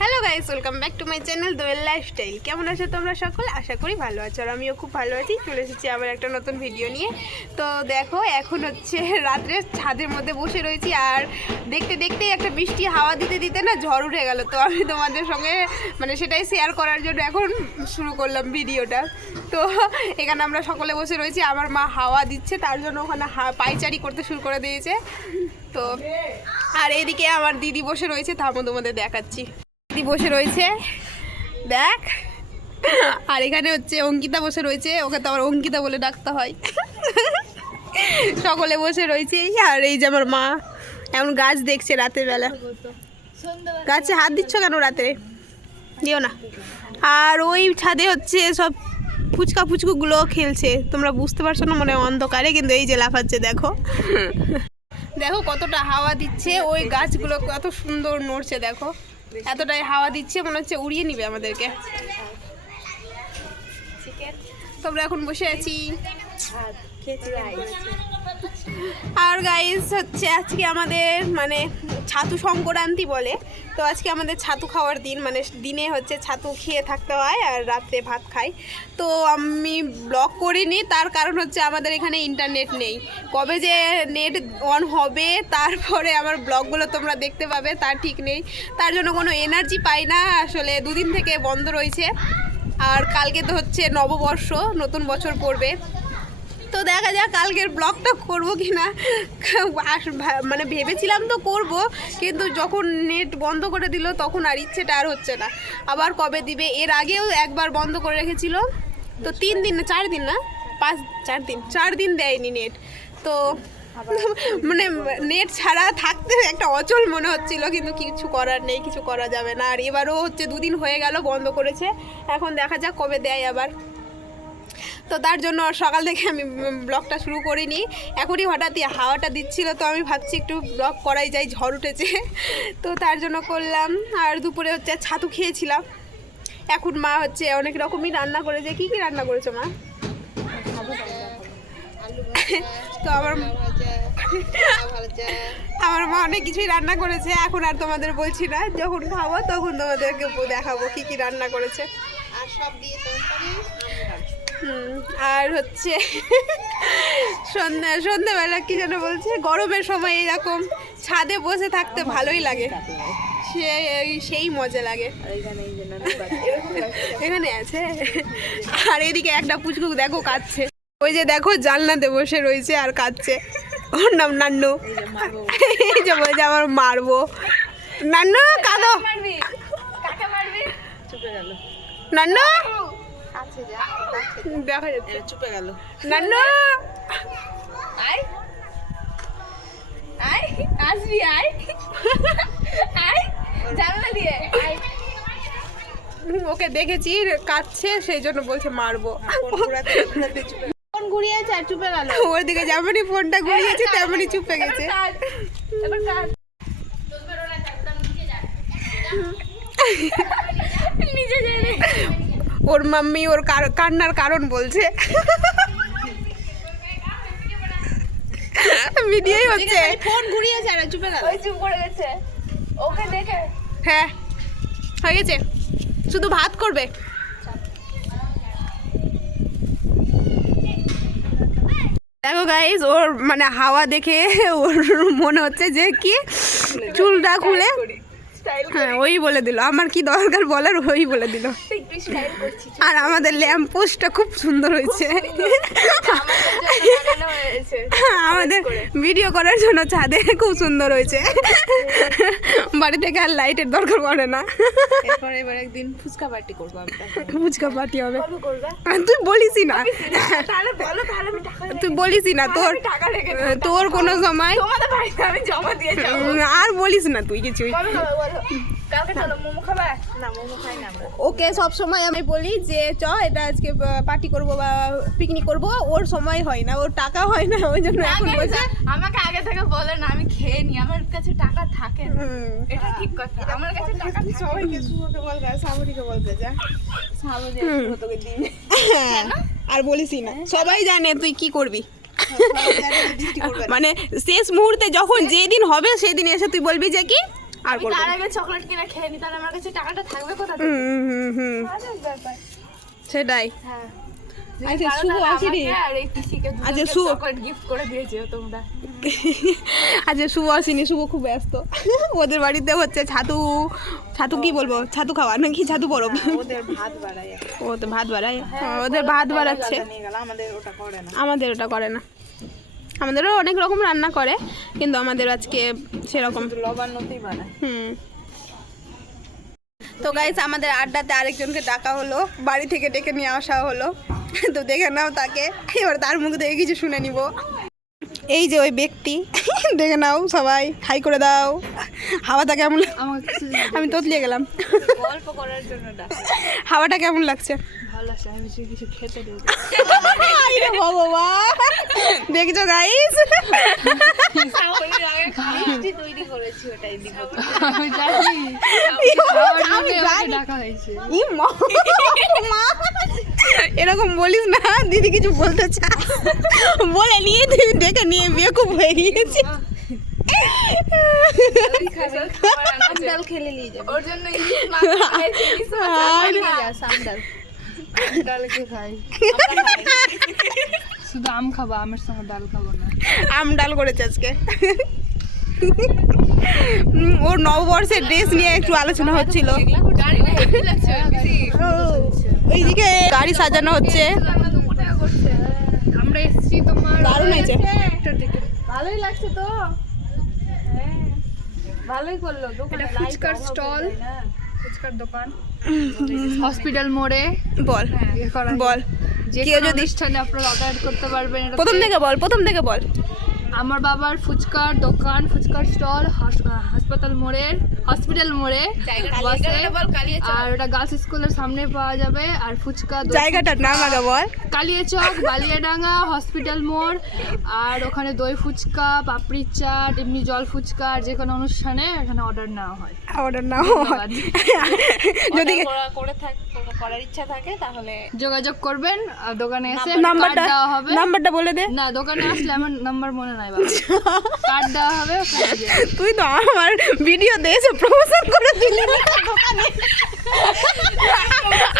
Hello guys welcome back to my channel Doyel lifestyle কেমন আছো তোমরা সকল? আশা করি ভালো আছো আর আমিও খুব ভালো আছি। চলে এসেছি আবার একটা নতুন ভিডিও নিয়ে। তো দেখো, এখন হচ্ছে রাত্রে ছাদের মধ্যে বসে রয়েছি আর দেখতে দেখতেই একটা বৃষ্টি, হাওয়া দিতে দিতে না ঝড় উঠে গেল। তো আমি তোমাদের সঙ্গে মানে সেটাই শেয়ার করার জন্য এখন শুরু করলাম ভিডিওটা তো এখানে আমরা সকলে বসে রয়েছি। আমার মা হাওয়া দিচ্ছে, তার জন্য ওখানে পাইচারি করতে শুরু করে দিয়েছে। তো আর এদিকে আমার দিদি বসে রয়েছে, থামো তোমাদের দেখাচ্ছি। বসে রয়েছে। দেখ। আর এখানে হচ্ছে অঙ্কিতা বসে রয়েছে। ওকে তো আবার অঙ্কিতা বলে ডাকতে হয়। সকলে বসে রয়েছে। আর এই যে আমার মা, এমন গাছ দেখছে রাতের বেলা। গাছে হাত দিচ্ছ কেন রাতে? দিও না। আর ওই ছাদে হচ্ছে সব ফুচকা ফুচকুগুলো খেলছে। তোমরা বুঝতে পারছ না, মনে অন্ধকারে, কিন্তু এই যে লাফাচ্ছে, দেখো। দেখো কতটা হাওয়া দিচ্ছে। ওই গাছগুলো কত সুন্দর নড়ছে, দেখো। এতটাই হাওয়া দিচ্ছে মনে হচ্ছে উড়িয়ে নিবে আমাদেরকে। তোমরা এখন বসে আছি। আর গাইস হচ্ছে আজকে আমাদের মানে ছাতু সংক্রান্তি বলে। তো আজকে আমাদের ছাতু খাওয়ার দিন মানে দিনে হচ্ছে ছাতু খেয়ে থাকতে হয় আর রাত্রে ভাত খাই। তো আমি ব্লগ করিনি, তার কারণ হচ্ছে আমাদের এখানে ইন্টারনেট নেই। কবে যে নেট অন হবে, তারপরে আমার ব্লগগুলো তোমরা দেখতে পাবে, তার ঠিক নেই। তার জন্য কোনো এনার্জি পাই না, আসলে দুদিন থেকে বন্ধ রয়েছে। আর কালকে তো হচ্ছে নববর্ষ, নতুন বছর পড়বে। তো দেখা যাক কালকের ব্লগটা করব কি না মানে ভেবেছিলাম তো করব, কিন্তু যখন নেট বন্ধ করে দিল তখন আর ইচ্ছেটা আর হচ্ছে না। আবার কবে দিবে? এর আগেও একবার বন্ধ করে রেখেছিল। তো তিন দিন না, চার দিন না? পাঁচ, চার দিন চার দিন দেয়নি নেট। তো মানে নেট ছাড়া থাকতে একটা অচল মনে হচ্ছিল, কিন্তু কিছু করার নেই, কিছু করা যাবে না। আর এবারও হচ্ছে দুদিন হয়ে গেল বন্ধ করেছে। এখন দেখা যাক কবে দেয় আবার। তো তার জন্য সকাল থেকে আমি ব্লগটা শুরু করিনি। এখনই হঠাৎই হাওয়াটা দিচ্ছিল, তো আমি ভাবছি একটু ব্লগ করাই যাই ঝড় উঠেছে। তো তার জন্য করলাম। আর দুপুরে হচ্ছে ছাতু খেয়েছিলাম। এখন মা হচ্ছে অনেক রকমই রান্না করেছে। কি কি রান্না করেছ মা? তো আমার আমার মা অনেক কিছুই রান্না করেছে। এখন আর তোমাদের বলছি না, যখন খাব তখন তোমাদেরকে দেখাবো কি কি রান্না করেছে। আর সব দিয়ে আর হচ্ছে সন্ধ্যা সন্ধ্যাবেলা কি যেন বলছে? গরমের সময় এরকম ছাদে বসে থাকতে ভালোই লাগে। সে সেই মজা লাগে। এখানে আছে। আর এদিকে একটা পুচকুক দেখো কাঁদছে। ওই যে দেখো জানলাতে বসে রয়েছে আর কাঁদছে। ওর নাম নান্নু। এই যে বলছে আমার মারবো। নান্নু কাঁদো। নান্নু? দেখা যাচ্ছে। চুপে গেল। নান্নু! আই আই আসবি আই আই জানলা দিয়ে আই ওকে দেখেছি কাঁদছে সেই জন্য বলছে মারবো। ফোন ঘুরিয়েছে আর চুপে গেল। ওর দিকে যেমনই ফোনটা ঘুরিয়েছে তেমনই চুপে গেছে। নিজে যাই ওর মাম্মি ওর কার- কান্নার কারণ বলছে। ভিডিওই হচ্ছে। ফোন ঘুরিয়েছে আর চুপে গেল। ওই চুপ করে গেছে। ওকে দেখে। হ্যাঁ হয়ে গেছে। শুধু ভাত করবে। দেখো গাইস ওর মানে হাওয়া দেখে ওর মনে হচ্ছে যে কি? চুলটা খুলে হ্যাঁ ওই বলে দিল। আমার কি দরকার বলার ওই বলে দিল। একটু স্টাইল করছি আর আমাদের ল্যাম্প পোস্টটা খুব সুন্দর হয়েছে। আমাদের ভিডিও করার জন্য ছাদে খুব সুন্দর হয়েছে। বাড়ি থেকে আর লাইটের দরকার পড়ে না। এরপর এবার একদিন ফুচকা পার্টি করব ফুচকা পার্টি হবে। তুই বলিসই না। তুই বলিসই না তোর তোর কোনো সময় আর বলিস না তুই কিছুই। ওকে সব সময় আমি বলি যে চ এটা আজকে পার্টি করব বা পিকনিক করব ওর সময় হয় না ওর টাকা হয় না ওই জন্য এখন বলছে। আমাকে আগে থেকে বলে না আমি খেয়ে নি আমার কাছে টাকা থাকে না। এটা ঠিক কথা আমার কাছে টাকা সবাইকে সাবরিকে বলতে যা সামনে তোকে দিন হ্যাঁ, আর বলিসই না। সবাই জানে তুই কি করবি। মানে শেষ মুহূর্তে যখন যেদিন হবে সেদিন এসে তুই বলবি যে কি? আর করব তার আগে চকলেট কিনে খেয়ে নি তাহলে আমার কাছে টাকাটা থাকবে কোথা থেকে? হুম হুম সেটাই। হ্যাঁ। আচ্ছা শুভ আসেনি। পিসিকে আচ্ছা, শুভ। গিফট করে দিয়েছ তোমরা। আজকে শুভ আসেনি শুভ খুব ব্যস্ত। ওদের বাড়িতে হচ্ছে ছাতু ছাতু কি বলব? ছাতু খাওয়া নাকি ছাতু পরব? ওদের ভাত বাড়ায়। ও তো ভাত বাড়ায়। ওদের ভাত বাড়াচ্ছে। আমাদের ওটা করে না। আমাদের ওটা করে না। আমাদেরও অনেক রকম রান্না করে কিন্তু আমাদের আজকে সেরকম। লবান্নতেই বাড়ায় হুম। তো গাইজ আমাদের আড্ডাতে আরেকজনকে ডাকা হলো বাড়ি থেকে ডেকে নিয়ে আসা হলো। তো দেখে নাও তাকে এবার তার মুখ থেকে কিছু শুনে নিব। এই যে ওই ব্যক্তি দেখে নাও সবাই হাই করে দাও। হাওয়াটা কেমন আমি তোতলিয়ে গেলাম। গল্প করার জন্য হাওয়াটা কেমন লাগছে? ভালো লাগছে আমি কিছু কিছু খেতে দেবো। আরে ভগবান! দেখছ গাইস আমি জানি। ই মা মা। এরকম বলিস না দিদি কিছু বলতে চা বলে নিয়ে তুই দেখে নিয়ে বেকুব হয়ে গিয়েছি শুধু আম খাব আমের সঙ্গে ডাল খাব না। আম ডাল করেছে আজকে। ওর নববর্ষের ড্রেস নিয়ে একটু আলোচনা হচ্ছিল। এইদিকে গাড়ি সাজানো হচ্ছে। আমরা এসেছি তোমার দারুণ হয়েছে। ভালোই লাগছে তো। ভালোই করল। দোকানে ফুচকার স্টল। ফুচকার দোকান। হসপিটাল মোড়ে। বল। ইয়ে করা বল। যে কেউ যদি- অনুষ্ঠানে আপনারা অর্ডার করতে পারবেন প্রথম থেকে বল প্রথম থেকে বল। আমার বাবার ফুচকার দোকান ফুচকার স্টল হাসপাতাল মোড়ে হসপিটাল মোড়ে বসে আর ওটা গার্লস স্কুলের সামনে পাওয়া যাবে আর ফুচকা দই জায়গাটার নাম আগে বল। কালিয়াচক বালিয়াডাঙ্গা হসপিটাল মোড় আর ওখানে দই ফুচকা পাপড়ি চাট এমনি জল ফুচকা আর যে কোনো অনুষ্ঠানে এখানে অর্ডার নেওয়া হয়। ওটার নাম ধন্যবাদ। যদি করে থাক করার ইচ্ছা থাকে তাহলে যোগাযোগ করবেন আর দোকানে এসে নাম্বারটা দেওয়া হবে। নাম্বারটা বলে দে। না দোকানে আসলে আমার নাম্বার মনে নাই বাবা। কার্ড দেওয়া হবে। তুই তো আমার ভিডিও দেখে প্রমোশন করে দিলি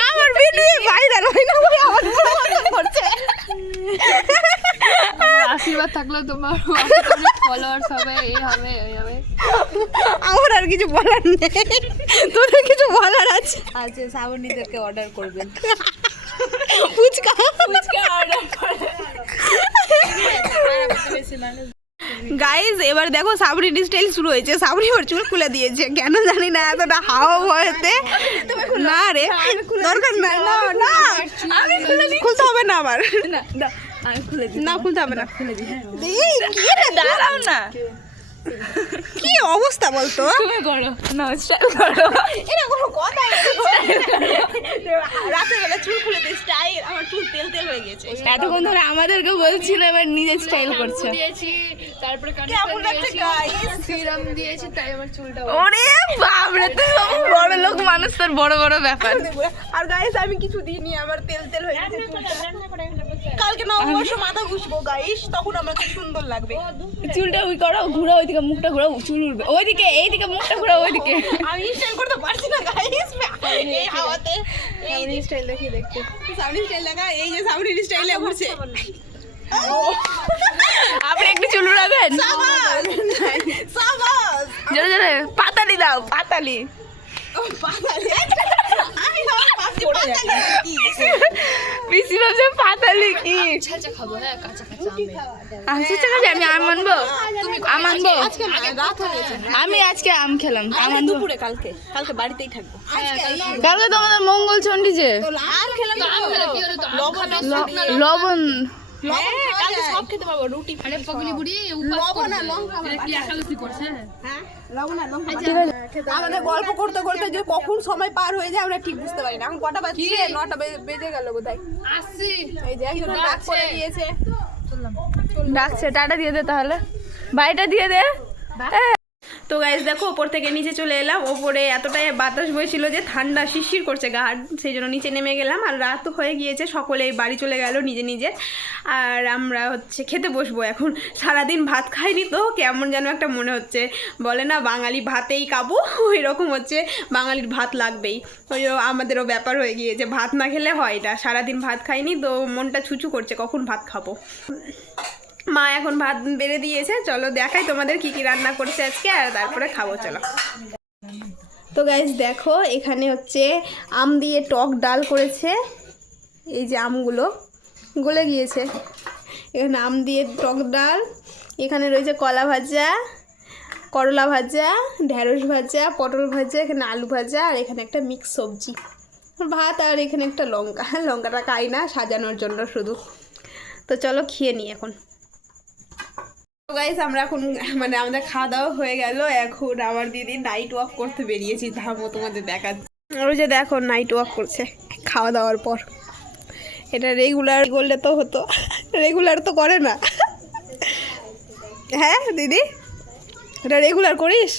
আমার ভিডিও ভাইরাল হয় না বলে আমার প্রমোশন করছে আশীর্বাদ থাকলে তোমার ফলোয়ার্স হবে এই হবে এই হবে আমার আর কিছু বলার নেই তোদের কিছু বলার আছে আজ শ্রাবণীদেরকে অর্ডার করবেন ফুচকা বেশি মানুষ গাইজ এবার দেখো সাবরিন স্টাইল শুরু হয়েছে। সাবরি ওর চুল খুলে দিয়েছে। কেন জানি না এতটা হাওয়া ভয়েতে না রে দরকার নাই না না। আমি খুলে দিই খুলতে হবে না আমার আমি খুলে দিই না খুলতে হবে না। খুলে দিই হ্যাঁ এই, কি রে দাঁড়াও না। কি অবস্থা বলতো? তুমি করো না স্টাইল করো এটা কোনো কথা বেলা চুল খুলে দিই স্টাইল আমার চুল তেল তেল হয়ে গেছে এতক্ষণ ধরে আমাদেরকে বলছিল এবার নিজে স্টাইল করছে। তারপরে সিরাম দিয়েছি তাই আমার চুলটা ওরে বাপরে তুই বড় লোক মানুষ তোর বড় বড় ব্যাপার। আর গাইস আমি কিছু দিইনি আমার তেল তেল হয়ে গেছে। কালকে নববর্ষ মাথা ঘুষবো গাইস তখন আমার খুব সুন্দর লাগবে। চুলটা ওই করো ঘুরো ওইদিকে মুখটা ঘুরো চুল উঠবে ওইদিকে এইদিকে মুখটা ঘুরো ওইদিকে। আমি স্টাইল করতে পারছি না গাইস এই হাওয়াতে এই স্টাইল দেখি দেখতে। সাউনি স্টাইল লাগা এই যে সাউনি স্টাইলে ঘুরছে। আপনি একটু চুল উড়াবেন? জোরে জোরে পাতালি দাও পাতালি। পাতালি কি পিসি ভাবছে পাতালি আমি আমি আম আনব? আম আনব? আজকে আমি আজকে আম খেলাম আম আনব। দুপুরে কালকে বাড়িতেই থাকব মঙ্গল চণ্ডী যে। লবণ। কালকে সব খেতে পারব রুটি আরে পগলি বুড়ি লবণ আর লঙ্কা কি একাদশী করছে? হ্যাঁ লবণ আর লঙ্কা আমাদের গল্প করতে করতে যে কখন সময় পার হয়ে যায় আমরা ঠিক বুঝতে পারি না। এখন কটা বাজছে? নটা বেজে- বেজে গেল বোধহয়। আসছি। এই যে একজন ডাক করে দিয়েছে। ডাকছে টাটা দিয়ে দে তাহলে। বাড়িটা দিয়ে দে। তো গাইজ দেখো, ওপর থেকে নিচে চলে এলাম। ওপরে এতটাই বাতাস বইছিল যে ঠান্ডা শিরশির করছে গা। সেই জন্য নিচে নেমে গেলাম। আর রাত হয়ে গিয়েছে, সকলেই বাড়ি চলে গেল নিজে নিজে। আর আমরা হচ্ছে খেতে বসবো এখন। সারাদিন ভাত খাইনি তো, কেমন যেন একটা মনে হচ্ছে। বলে না, বাঙালি ভাতেই কাবু ওই রকম হচ্ছে, বাঙালির ভাত লাগবেই। ওই আমাদেরও ব্যাপার হয়ে গিয়েছে, ভাত না খেলে হয় না সারাদিন ভাত খাইনি তো, মনটা ছুচু করছে, কখন ভাত খাব? মা এখন ভাত বেড়ে দিয়েছে, চলো দেখাই তোমাদের কি কি রান্না করছে আজকে, আর তারপরে খাব, চলো। তো গাইজ দেখো, এখানে হচ্ছে আম দিয়ে টক ডাল করেছে, এই যে আমগুলো গলে গিয়েছে। এখানে আম দিয়ে টক ডাল, এখানে রয়েছে কলা ভাজা, করলা ভাজা ঢ্যাঁড়স ভাজা, পটল ভাজা, এখানে আলু ভাজা, আর এখানে একটা মিক্স সবজি। ভাত আর এখানে একটা লঙ্কা, লঙ্কাটা খাই না, সাজানোর জন্য শুধু। তো চলো খেয়ে নিই এখন। গাইস আমরা এখন মানে আমাদের খাওয়া দাওয়া হয়ে গেল। এখন আমার দিদি নাইট ওয়াক করতে বেরিয়েছি। ধামো তোমাদের দেখা ওই যে দেখো নাইট ওয়াক করছে খাওয়া দাওয়ার পর। এটা রেগুলার করলে তো হতো। রেগুলার তো করে না। হ্যাঁ দিদি? এটা রেগুলার করিস?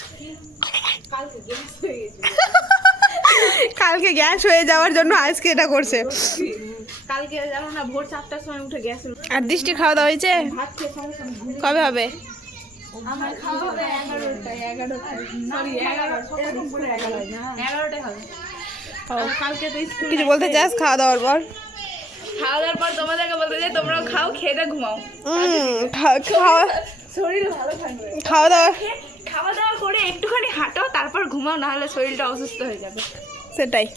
কালকে গ্যাস হয়ে যাওয়ার জন্য আজকে এটা করছে। কালকে জানো না ভোর চারটার সময় উঠে গেছিল। আর দৃষ্টি খাওয়া দাওয়া হয়েছে কবে হবে? এগারোটায়। হবে। কালকে তো কিছু বলতে চাস খাওয়া দাওয়ার পর? খাওয়া দাওয়ার পর তোমাদেরকে বলতে চাই তোমরাও খাও খেয়ে দিয়ে ঘুমাও। খাওয়া শরীর ভালো থাকবে। খাওয়া দাওয়া খাওয়া দাওয়া করে একটুখানি হাঁটো তারপর ঘুমাও না হলে শরীরটা অসুস্থ হয়ে যাবে। সেটাই।